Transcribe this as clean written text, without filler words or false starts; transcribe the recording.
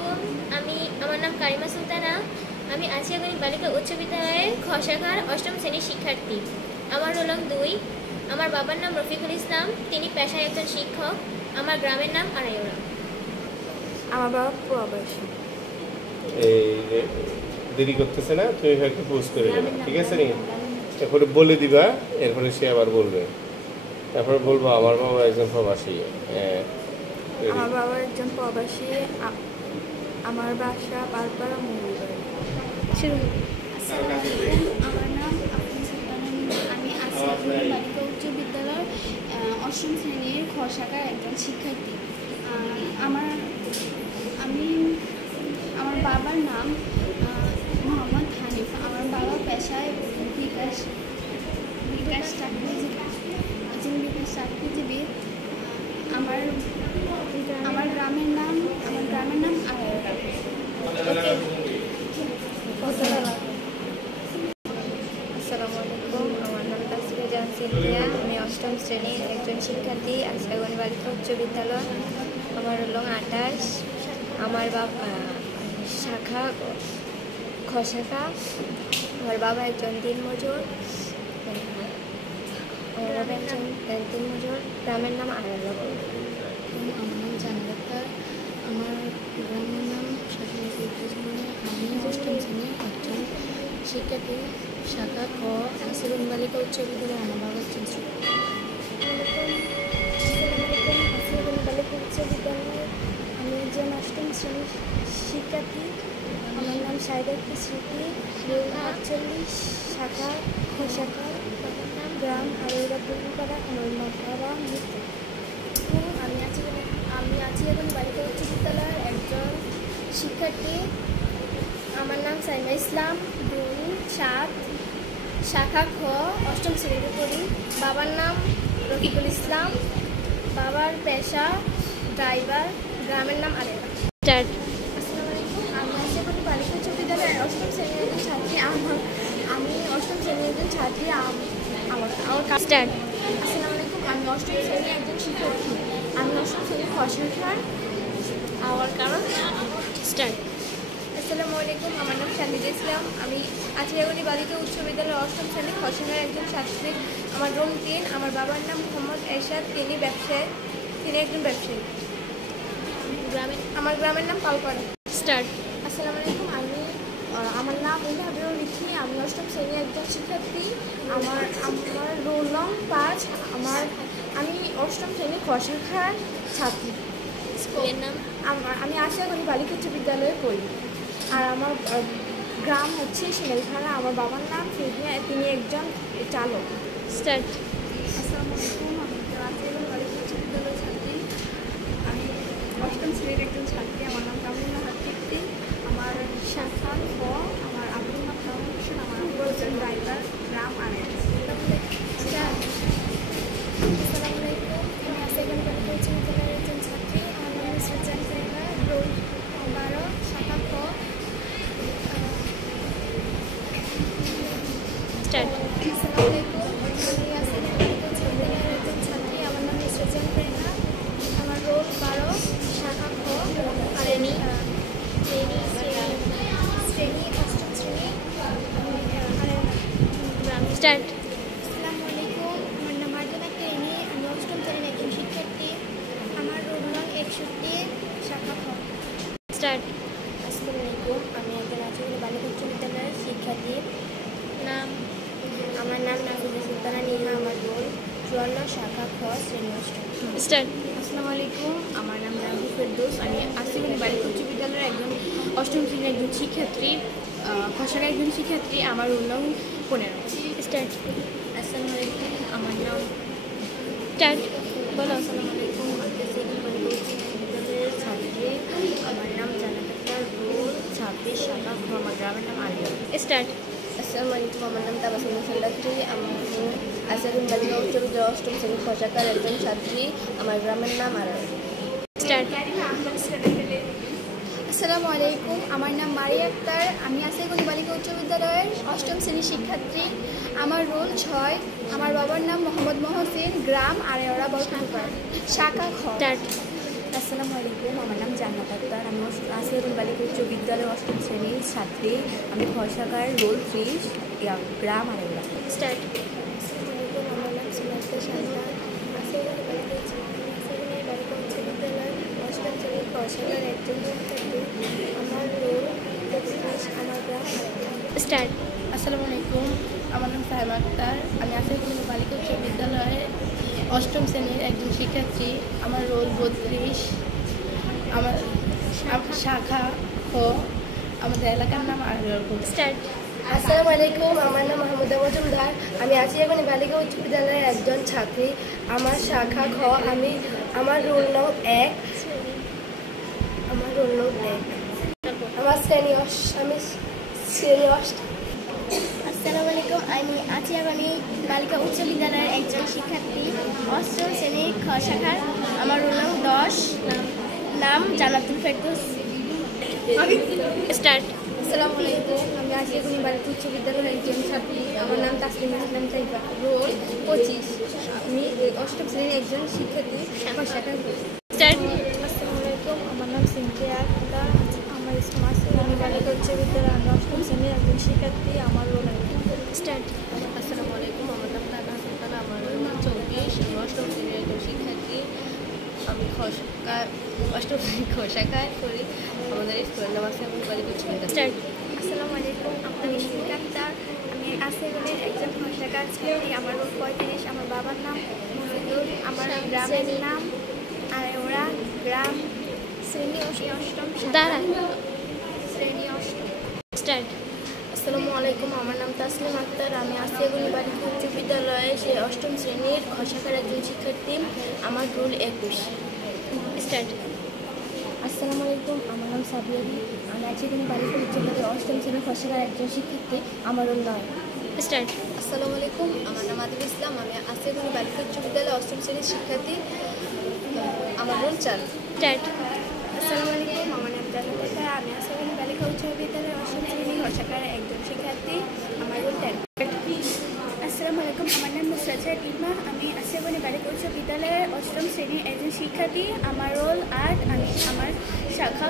আলাইকুম। আমার নাম কারিমা সুলতানা। আমি আসিয়া গণিত বালিকা উচ্চ বিদ্যালয়ের খ শাখার অষ্টম শ্রেণীর শিক্ষার্থী। আমার রোল নং 2। আমার বাবার নাম রফিকুল ইসলাম, তিনি পেশায় একজন শিক্ষক। আমার গ্রামের নাম আড়াইওড়া। আমার বাবা প্রবাসী। এই দেরি করতেছে না, তুমি একটা পোস্ট করে দেবে, ঠিক আছে নি? এরপরে বলে দিবা, এরপরে সে আবার বলবে, তারপরে বলবো আমার বাবা একজন প্রবাসী। আমার বাবা একজন প্রবাসী। আমার বাসা পালপাড়া মৌলবাড়ি। আমার নাম আফরিন সুলতানা। আমি আসিয়া গণিত বালিকা উচ্চ বিদ্যালয়ের অষ্টম শ্রেণীর খ শাখার একজন শিক্ষার্থী। আমার বাবার নাম মোহাম্মদ হানিফ। আমার বাবা পেশায় বিকাশ চাকরিজীবী। আমার গ্রামের নাম আড়াইওড়া। আসসালামু আলাইকুম। আমার নাম তাসফিয়া জাহান সিনথিয়া। আমি অষ্টম শ্রেণীর একজন শিক্ষার্থী, আসিয়া গণিত বালিকা উচ্চ বিদ্যালয়। আমার রোল নং 28। আমার বাবা শাখা খ শাখা। আমার বাবা একজন দিনমজুর। আমার বাবা একজন দিনমজুর। গ্রামের নাম আড়াইওড়া। আমার নাম জানালাক্তার। আমার গ্রামের নাম আমি অষ্টম শ্রেণীর একজন শিক্ষার্থী, শাখা খ, আসিয়া গণিত বালিকা উচ্চ বিদ্যালয়। আমার বাবা একজন বালিকা উচ্চ বিদ্যালয়। আমি একজন অষ্টম শ্রেণীর শিক্ষার্থী। আমার নাম সাইদা স্মৃতি, 48, শাখা খ শাখা, গ্রাম আড়াইওড়া পূর্বপাড়া। আমার বাবা মৃত। আমি আসিয়া গণিত বালিকা উচ্চ বিদ্যালয়ের একজন শিক্ষার্থী। আমার নাম সাইমা ইসলাম, 2, 7, শাখা খ, অষ্টম শ্রেণীতে পড়ি। বাবার নাম রফিকুল ইসলাম, বাবার পেশা ড্রাইভার। গ্রামের নাম আড়াইওড়া। আসসালামু আলাইকুম। আমি আসিয়া গণিত বালিকা উচ্চ বিদ্যালয়ের অষ্টম শ্রেণীর একজন ছাত্রী। আমি অষ্টম শ্রেণীর একজন ছাত্রী। আসসালামু আলাইকুম। আমি অষ্টম শ্রেণীর একজন শিক্ষার্থী। আমি অষ্টম শ্রেণীর খ শাখার। আসসালামু আলাইকুম। আমার নাম শাহিদা ইসলাম। আমি আসিয়া গণিত বালিকা উচ্চ বিদ্যালয়ের অষ্টম শ্রেণীর খ শাখার একজন ছাত্রী। আমার রোল 3। আমার বাবার নাম মোহাম্মদ এরশাদ, তিনি একজন ব্যবসায়ী। আমার গ্রামের নাম পালপাড়া। আসসালামু আলাইকুম। আমার নাম ইলহাবিউর রিথি। আমি অষ্টম শ্রেণীর একজন শিক্ষার্থী। আমার রোল নং 5। আমি অষ্টম শ্রেণীর খ শাখার ছাত্রী। স্কুলের নাম আমি আসিয়া গণিত বালিকা উচ্চ বিদ্যালয়ে পড়ি। আর আমার গ্রাম হচ্ছে শিমেলখানা। আমার বাবার নাম ফিরনিয়া, তিনি একজন চালক। আসসালামু আলাইকুম। আমি আসিয়া গণিত বালিকা উচ্চ বিদ্যালয়ের ছাত্রী। আমি অষ্টম শ্রেণীর একজন ছাত্রী। আমার নাম কামরুন্নাহার হাকিপ্তি। আমার শাখা খ। আমার আব্দুল নাম হোসেন। আমার আব্বু একজন ড্রাইভার। গ্রাম আড়াইওড়া। আসসালামু আলাইকুম। আমি আসিয়া গণিত বালিকা উচ্চ বিদ্যালয়ের একজন ছাত্রী। আমার নাম সুজান ফেরনা, রোল 12, শাখা খ। আসসালামু আলাইকুম। আমি আসিয়া গণিত বালিকা উচ্চ বিদ্যালয়ের একজন ছাত্রী। আমার নাম সুজান ফেরনা, আমার রোল 12, শাখা খ। শ্রেণী অষ্টম শ্রেণী। আসসালামু আলাইকুম। আমার নাম মার্জানা কেনি। আমি অষ্টম শ্রেণীর একজন শিক্ষার্থী। আমার রোল নং 61, শাখা খ। আসসালামু আলাইকুম। আমি একজন আসিয়া গণিত বালিকা উচ্চ বিদ্যালয়ের শিক্ষার্থী। আমার নাম নাফিজা সুলতানা নিহা। আমার রোল 54, শাখা খ, শ্রেণী অষ্টম। আসসালামু আলাইকুম। আমার নাম রাবি ফেরদৌস। আমি আসিয়া গণিত বালিকা উচ্চ বিদ্যালয়ের একজন অষ্টম শ্রেণীর একজন শিক্ষার্থী, খ শাখার একজন শিক্ষার্থী। আমার রোল নং 15। আসসালামু আলাইকুম। আমার নাম আসসালামু আলাইকুম। আমি আসিয়া গণিত বালিকা উচ্চ বিদ্যালয়ের ছাত্রী। আমার নাম জানালাক্তার, রোল 26, শাখা খ। আমার গ্রামের নাম আড়াইওড়া। আসসালামু আলাইকুম। আমার নাম তাবাসসুম মুসাল্লাত্রী। আমি আসিয়া গণিত বালিকা উচ্চ বিদ্যালয়ের অষ্টম শ্রেণীর খ শাখার একজন ছাত্রী। আমার গ্রামের নাম আড়াইওড়া। আসসালামু আলাইকুম। আমার নাম মারিয়া আক্তার। আমি আসিয়া গণিত বালিকা উচ্চ বিদ্যালয়ের অষ্টম শ্রেণীর শিক্ষার্থী। আমার রোল 6। আমার বাবার নাম মোহাম্মদ মহসিন, গ্রাম আড়াইওড়া বলপুরপাড়া, শাখা খ। আসসালামু আলাইকুম, আমার নাম জান্নাত আক্তার। আমি আসিয়াগঞ্জ বালিকা উচ্চ বিদ্যালয়ের 8ম শ্রেণীর ছাত্রী। আমি খ শাখার রোল 3 গ্রাম আরেগড়া। স্টার্ট। আসসালামু আলাইকুম, আমার নাম সুমাইতা শান্তা। আসিয়াগঞ্জ বালিকা উচ্চ বিদ্যালয়ের 8ম শ্রেণীর খ শাখার একজন শিক্ষার্থী। আমার রোল 25, আমার গ্রাম আরেগড়া। স্টার্ট। আসসালামু আলাইকুম, আমার নাম সাহেমা আক্তার। আমি আসিয়াগঞ্জ বালিকা উচ্চ বিদ্যালয়ের 8ম শ্রেণীর একজন শিক্ষার্থী। আমার রোল 32, আমার শাখা খ, আমাদের এলাকার নাম আরগড়। স্টার্ট। আসসালামু আলাইকুম, আমার নাম মাহমুদা মজুমদার। আমি আসিয়াগঞ্জ বালিকা উচ্চ বিদ্যালয়ের একজন ছাত্রী। আমার শাখা খ, আমার রোল নং 1। আমার শ্রেণী অষ্টম। আসসালামু আলাইকুম, আমি আসিয়াগঞ্জ বালিকা উচ্চ বিদ্যালয়ের একজন শিক্ষার্থী, 8ম শ্রেণীর খ শাখার। আমার রোল নং 10, নাম জান্নাতুল ফেরদৌস। স্টার্ট। আসসালামু আলাইকুম, আমি আসিয়াগঞ্জ বালিকা উচ্চ বিদ্যালয়ের একজন ছাত্রী। আমার নাম তাসলিমা ইসলাম তাইবা, রোল 25। আমি 8ম শ্রেণীর একজন শিক্ষার্থী, শাখা। স্টার্ট। আসসালামু আলাইকুম, আমার নাম সিনথিয়া আক্তার। আমার আসিয়াগঞ্জ বালিকা উচ্চ বিদ্যালয়ের আমি 8ম শ্রেণীর একজন শিক্ষার্থী। আমার রোল স্টার্ট। আসসালামু আলাইকুম, আমার নাম তানহা সুলতানা। আমার রোল 24। আমি 8ম শ্রেণীর একজন শিক্ষার্থী। আমি 8ম শ্রেণীর খ শাখায় করি। আমাদের স্কুলের নাম আছে এবং বালিকা উচ্চ বিদ্যালয়। স্টার্ট। আসসালামু আলাইকুম, আমি শিক্ষা আক্তার। আমি আসিয়াগঞ্জের একজন খ শাখার ছাত্রী। আমার রোল 35। আমার বাবার নাম মফিদুল। আমার গ্রামের নাম আরেওড়া, গ্রাম শ্রেণী 8ম, দাঁড়া। শ্রেণী 8ম। স্টার্ট। আসসালামু আলাইকুম, আমার নাম তাসলিম আক্তার। আমি আসিয়াগঞ্জ বালিকা উচ্চ বিদ্যালয়ে 8ম শ্রেণীর খ শাখার একজন শিক্ষার্থী। আমার রোল 21। স্টার্ট। আসসালামু আলাইকুম, আমার নাম সাবিয়া বি। আমি আসিয়াগঞ্জ বালিকা উচ্চ বিদ্যালয়ের 8ম শ্রেণীর খ শাখার একজন শিক্ষার্থী। আমার রোল 9। স্টার্ট। আসসালামু আলাইকুম, আমার নাম আদিল ইসলাম। আমি আসিয়াগঞ্জ বালিকা উচ্চ বিদ্যালয়ের 8ম শ্রেণীর শিক্ষার্থী। আমার রোল 4। স্টার্ট। আসসালামু আলাইকুম, আমার নাম জান্নাত আক্তার। আমি আসিয়াগঞ্জ বালিকা উচ্চ বিদ্যালয়ের 8ম শ্রেণীর খ শাখার একজন শিক্ষার্থী। আমার রোল 10। আসসালামু আলাইকুম, আমার নাম নুসরাত ইলমা। আমি আসিয়াগঞ্জ বালিকা উচ্চ বিদ্যালয়ের 8ম শ্রেণীর একজন শিক্ষার্থী। আমার রোল 8। আমি আমার শাখা